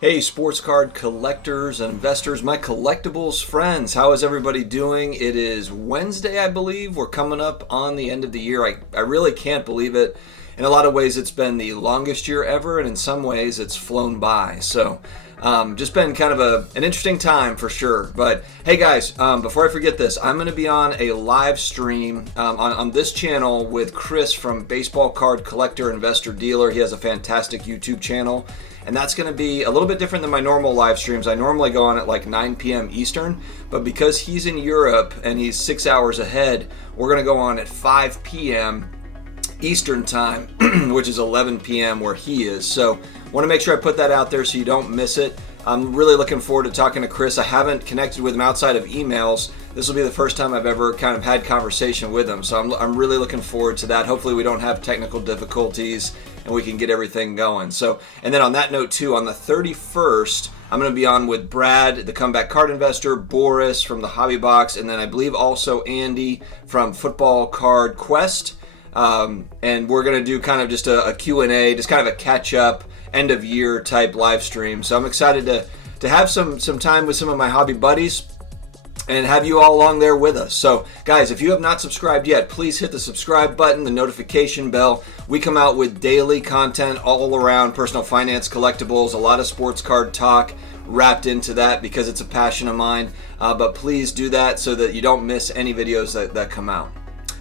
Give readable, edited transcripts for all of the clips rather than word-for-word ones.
Hey, sports card collectors and investors, my collectibles friends, how is everybody doing? It is Wednesday, I believe. We're coming up on the end of the year. I really can't believe it. In a lot of ways, it's been the longest year ever, and in some ways, it's flown by. So, just been kind of an interesting time for sure. But hey, guys, before I forget this, I'm going to be on a live stream on this channel with Chris from Baseball Card Collector Investor Dealer. He has a fantastic YouTube channel. And that's going to be a little bit different than my normal live streams. I normally go on at like 9 p.m. Eastern, but because he's in Europe and he's 6 hours ahead, we're going to go on at 5 p.m. Eastern time, which is 11 p.m. where he is. So want to make sure I put that out there so you don't miss it. I'm really looking forward to talking to Chris. I haven't connected with him outside of emails. This will be the first time I've ever kind of had conversation with him. So I'm really looking forward to that. Hopefully we don't have technical difficulties and we can get everything going. So, and then on that note too, on the 31st, I'm going to be on with Brad, the Comeback Card Investor, Boris from the Hobby Box, and then I believe also Andy from Football Card Quest. And we're going to do kind of just a Q&A, just kind of a catch-up, end-of-year type live stream. So I'm excited to have some time with some of my hobby buddies and have you all along there with us. So, guys, if you have not subscribed yet, please hit the subscribe button, the notification bell. We come out with daily content all around personal finance, collectibles, a lot of sports card talk wrapped into that because it's a passion of mine. But please do that so that you don't miss any videos that come out.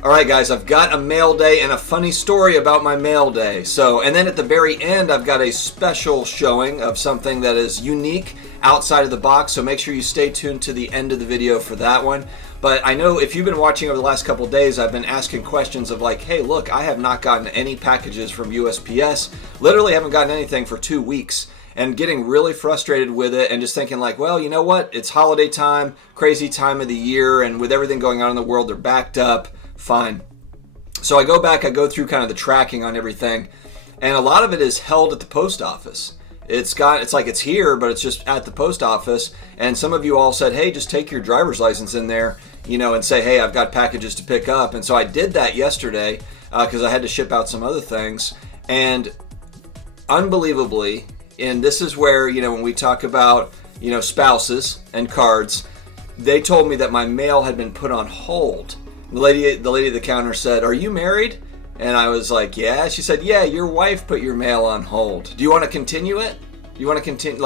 All right, guys, I've got a mail day and a funny story about my mail day. So, and then at the very end, I've got a special showing of something that is unique outside of the box. So make sure you stay tuned to the end of the video for that one. But I know if you've been watching over the last couple of days, I've been asking questions of like, hey, look, I have not gotten any packages from USPS. Literally haven't gotten anything for 2 weeks. And getting really frustrated with it and just thinking like, well, you know what? It's holiday time, crazy time of the year, and with everything going on in the world, they're backed up. Fine. So I go back, I go through kind of the tracking on everything, and a lot of it is held at the post office. It's like it's here, but it's just at the post office. And some of you all said, hey, just take your driver's license in there, and say, hey, I've got packages to pick up. And so I did that yesterday because I had to ship out some other things. And unbelievably, and this is where, when we talk about, spouses and cards, they told me that my mail had been put on hold. The lady at the counter said, are you married? And I was like, yeah. She said, yeah, your wife put your mail on hold. Do you want to continue it? You want to continue,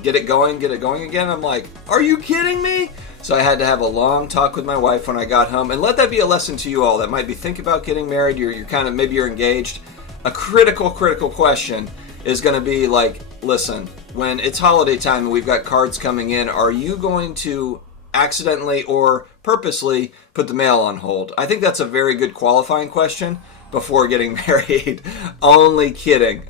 get it going again? I'm like, are you kidding me? So I had to have a long talk with my wife when I got home. And let that be a lesson to you all that might be thinking about getting married. You're kind of, maybe you're engaged. A critical question is going to be like, listen, when it's holiday time and we've got cards coming in, are you going to accidentally or purposely put the mail on hold? I think that's a very good qualifying question before getting married. Only kidding.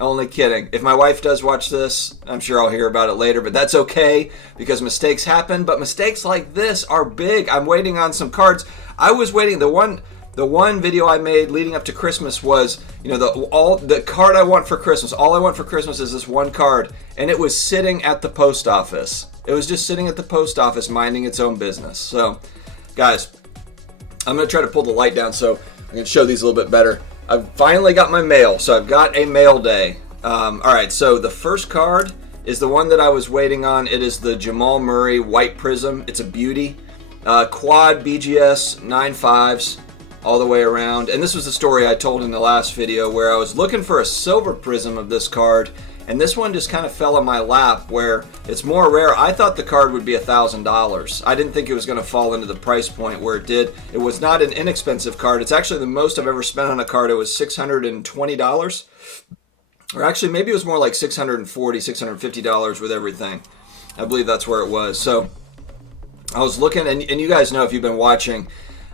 If my wife does watch this, I'm sure I'll hear about it later, but that's okay because mistakes happen, but mistakes like this are big. I'm waiting on some cards. I was waiting. The one video I made leading up to Christmas was, the card I want for Christmas. All I want for Christmas is this one card, and it was sitting at the post office. It was just sitting at the post office minding its own business. So, guys, I'm going to try to pull the light down so I can show these a little bit better. I've finally got my mail, so I've got a mail day. All right, so the first card is the one that I was waiting on. It is the Jamal Murray White Prism. It's a beauty. Quad BGS 9.5s all the way around. And this was the story I told in the last video where I was looking for a silver prism of this card, and this one just kind of fell in my lap where it's more rare. I thought the card would be $1,000. I didn't think it was going to fall into the price point where it did. It was not an inexpensive card. It's actually the most I've ever spent on a card. It was $620. Or actually, maybe it was more like $640, $650 with everything. I believe that's where it was. So I was looking, and you guys know if you've been watching,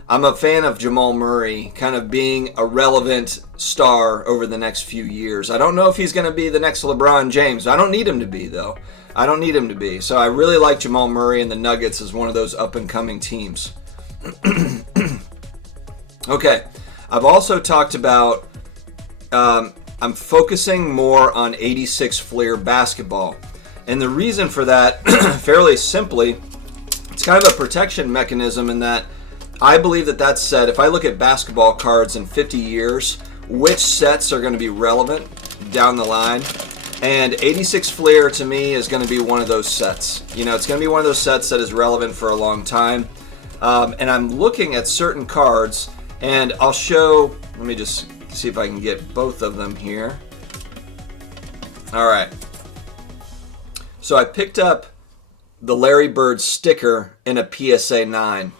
I'm a fan of Jamal Murray kind of being a relevant star over the next few years. I don't know if he's going to be the next LeBron James. I don't need him to be, though. I don't need him to be. So I really like Jamal Murray and the Nuggets as one of those up-and-coming teams. Okay. I've also talked about I'm focusing more on 86 Fleer basketball. And the reason for that, fairly simply, it's kind of a protection mechanism in that I believe that that set, if I look at basketball cards in 50 years, which sets are going to be relevant down the line, And 86 Fleer to me is going to be one of those sets. You know, it's going to be one of those sets that is relevant for a long time. And I'm looking at certain cards, and I'll show, let me just see if I can get both of them here. All right. So I picked up the Larry Bird sticker in a PSA 9.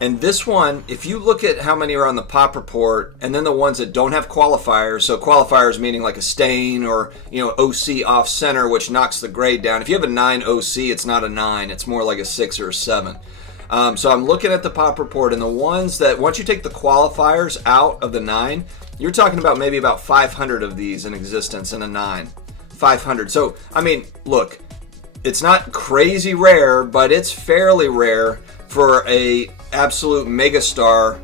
And this one, if you look at how many are on the pop report, and then the ones that don't have qualifiers, so qualifiers meaning like a stain or, you know, OC off center, which knocks the grade down. If you have a 9 OC, it's not a 9. It's more like a 6 or a 7. So I'm looking at the pop report, and the ones that, once you take the qualifiers out of the 9, you're talking about maybe about 500 of these in existence in a 9. 500. So, I mean, look, it's not crazy rare, but it's fairly rare for a absolute megastar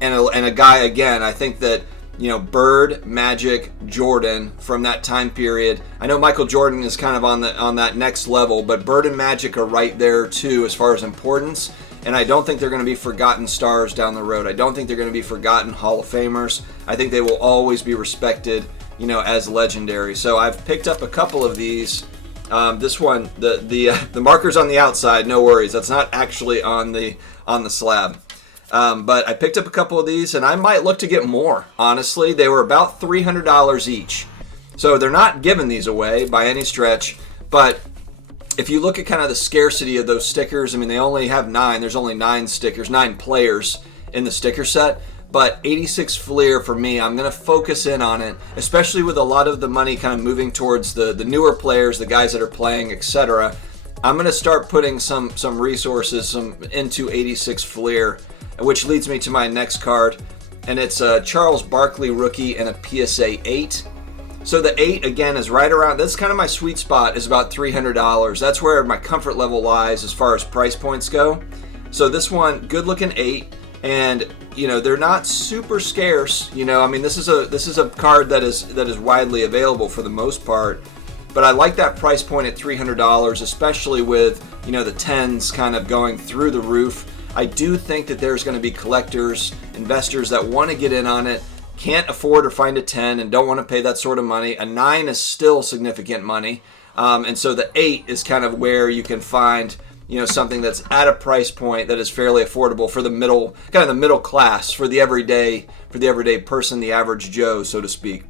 and a guy, again, I think that, you know, Bird, Magic, Jordan from that time period. I know Michael Jordan is kind of on that next level, but Bird and Magic are right there too as far as importance. And I don't think they're going to be forgotten stars down the road. I don't think they're going to be forgotten Hall of Famers. I think they will always be respected, you know, as legendary. So I've picked up a couple of these. This one, the marker's on the outside. No worries, that's not actually on the slab. But I picked up a couple of these, and I might look to get more. Honestly, they were about $300 each, so they're not giving these away by any stretch. But if you look at kind of the scarcity of those stickers, I mean, they only have 9. There's only 9 stickers, 9 players in the sticker set. But 86 Fleer for me, I'm going to focus in on it, especially with a lot of the money kind of moving towards the newer players, the guys that are playing, etc. I'm going to start putting some resources into 86 Fleer, which leads me to my next card, and it's a Charles Barkley rookie and a PSA 8. So the 8, again, is right around, that's kind of my sweet spot, is about $300. That's where my comfort level lies as far as price points go. So this one, good looking 8. And, you know, they're not super scarce. You know, I mean, this is a card that is widely available for the most part. But I like that price point at $300, especially with, you know, the 10s kind of going through the roof. I do think that there's going to be collectors, investors that want to get in on it, can't afford or find a 10 and don't want to pay that sort of money. A 9 is still significant money. And so the 8 is kind of where you can find, you know, something that's at a price point that is fairly affordable for the middle, kind of the middle class, for the everyday person, the average Joe, so to speak.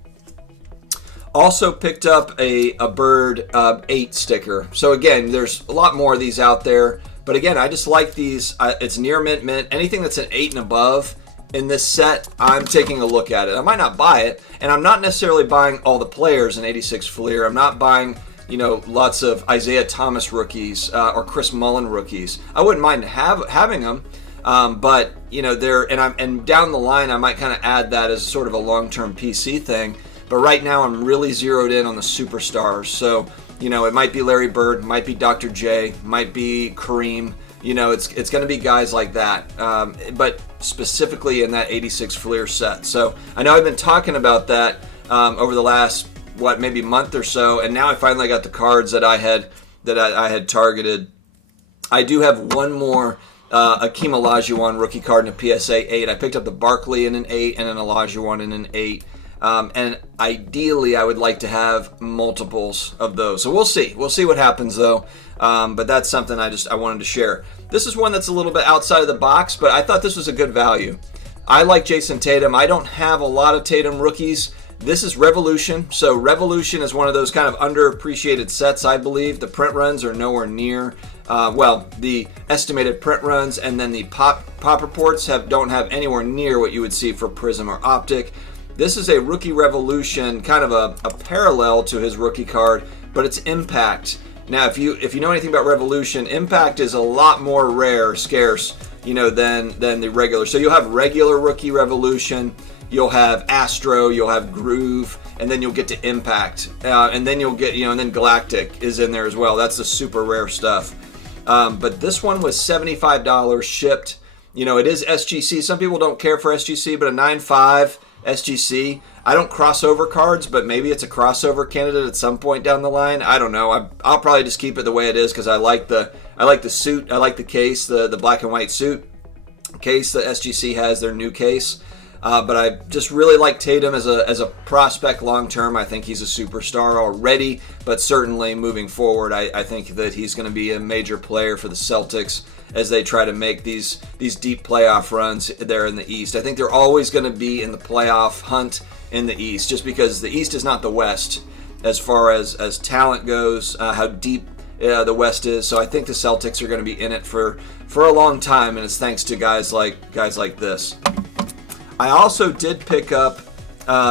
Also picked up a Bird 8 sticker. So again, there's a lot more of these out there, but again, I just like these. It's near mint. Anything that's an 8 and above in this set, I'm taking a look at it. I might not buy it, and I'm not necessarily buying all the players in 86 Fleer. I'm not buying, you know, lots of Isaiah Thomas rookies or Chris Mullin rookies. I wouldn't mind having them, but you know, and down the line I might kind of add that as sort of a long-term PC thing. But right now I'm really zeroed in on the superstars. So, you know, it might be Larry Bird, might be Dr. J, might be Kareem. You know, it's going to be guys like that, but specifically in that 86 Fleer set. So I know I've been talking about that over the last maybe month or so, and now I finally got the cards that I had targeted. I do have one more Akeem Olajuwon rookie card in a PSA 8. I picked up the Barkley in an 8 and an Olajuwon in an 8. And ideally, I would like to have multiples of those. So we'll see. We'll see what happens, though. But that's something I wanted to share. This is one that's a little bit outside of the box, but I thought this was a good value. I like Jayson Tatum. I don't have a lot of Tatum rookies. This is Revolution. So Revolution is one of those kind of underappreciated sets, I believe. The print runs are nowhere near. The estimated print runs and then the pop reports don't have anywhere near what you would see for Prism or Optic. This is a rookie Revolution, kind of a parallel to his rookie card, but it's Impact. Now, if you know anything about Revolution, Impact is a lot more scarce, you know, than the regular. So you'll have regular rookie Revolution, you'll have Astro, you'll have Groove, and then you'll get to Impact, and then you'll get, you know, and then Galactic is in there as well. That's the super rare stuff. But this one was $75 shipped. You know, it is SGC. Some people don't care for SGC, but a 9.5 SGC. I don't cross over cards, but maybe it's a crossover candidate at some point down the line. I don't know. I'll probably just keep it the way it is because I like the suit. I like the case, the black and white suit case that SGC has, their new case. But I just really like Tatum as a prospect long term. I think he's a superstar already, but certainly moving forward, I think that he's going to be a major player for the Celtics as they try to make these deep playoff runs there in the East. I think they're always going to be in the playoff hunt in the East, just because the East is not the West as far as talent goes, how deep the West is. So I think the Celtics are going to be in it for a long time, and it's thanks to guys like this. I also did pick up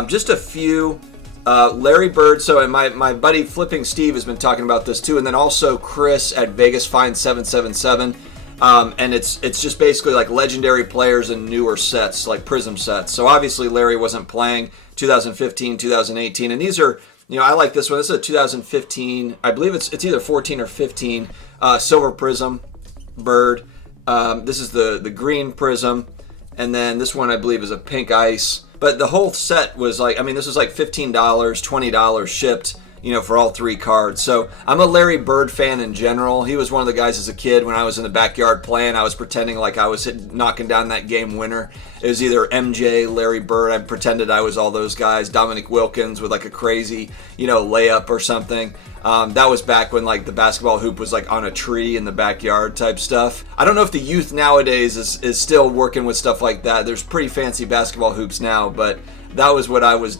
just a few Larry Bird. So my buddy Flipping Steve has been talking about this too, and then also Chris at Vegas Find 777. And it's just basically like legendary players in newer sets, like Prism sets. So obviously Larry wasn't playing 2015, 2018, and these are, I like this one. This is a 2015, I believe it's either 14 or 15 Silver Prism Bird. This is the green Prism, and then this one I believe is a pink ice. But the whole set was like, this was like $15, $20 shipped, for all three cards. So I'm a Larry Bird fan in general. He was one of the guys as a kid when I was in the backyard playing. I was pretending like I was knocking down that game winner. It was either MJ, Larry Bird. I pretended I was all those guys. Dominic Wilkins with like a crazy, layup or something. That was back when like the basketball hoop was like on a tree in the backyard type stuff. I don't know if the youth nowadays is still working with stuff like that. There's pretty fancy basketball hoops now, but that was what I was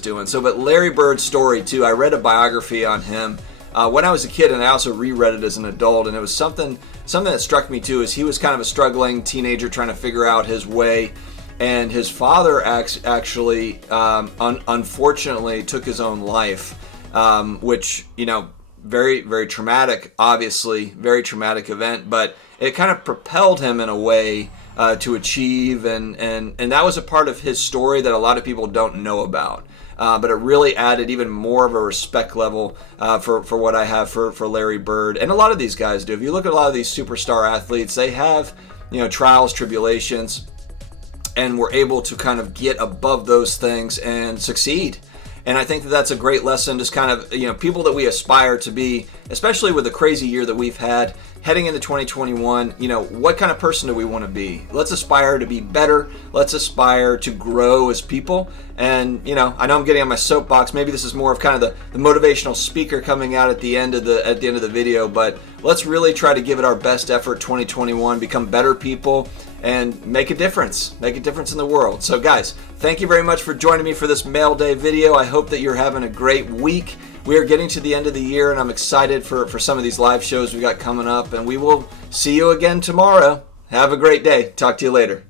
doing. So, but Larry Bird's story too. I read a biography on him when I was a kid, and I also reread it as an adult. And it was something that struck me too. Is he was kind of a struggling teenager trying to figure out his way, and his father actually, unfortunately, took his own life, which very, very traumatic. Obviously, very traumatic event, but it kind of propelled him in a way to achieve, and that was a part of his story that a lot of people don't know about. But it really added even more of a respect level for what I have for Larry Bird, and a lot of these guys do. If you look at a lot of these superstar athletes, they have trials, tribulations, and were able to kind of get above those things and succeed. And I think that that's a great lesson, just kind of, people that we aspire to be, especially with the crazy year that we've had heading into 2021, what kind of person do we want to be? Let's aspire to be better. Let's aspire to grow as people. And, I know I'm getting on my soapbox. Maybe this is more of kind of the motivational speaker coming out at the end of the video, but let's really try to give it our best effort 2021, become better people, and make a difference in the world. So guys, thank you very much for joining me for this Mail Day video. I hope that you're having a great week. We are getting to the end of the year, and I'm excited for some of these live shows we got coming up, and we will see you again tomorrow. Have a great day. Talk to you later.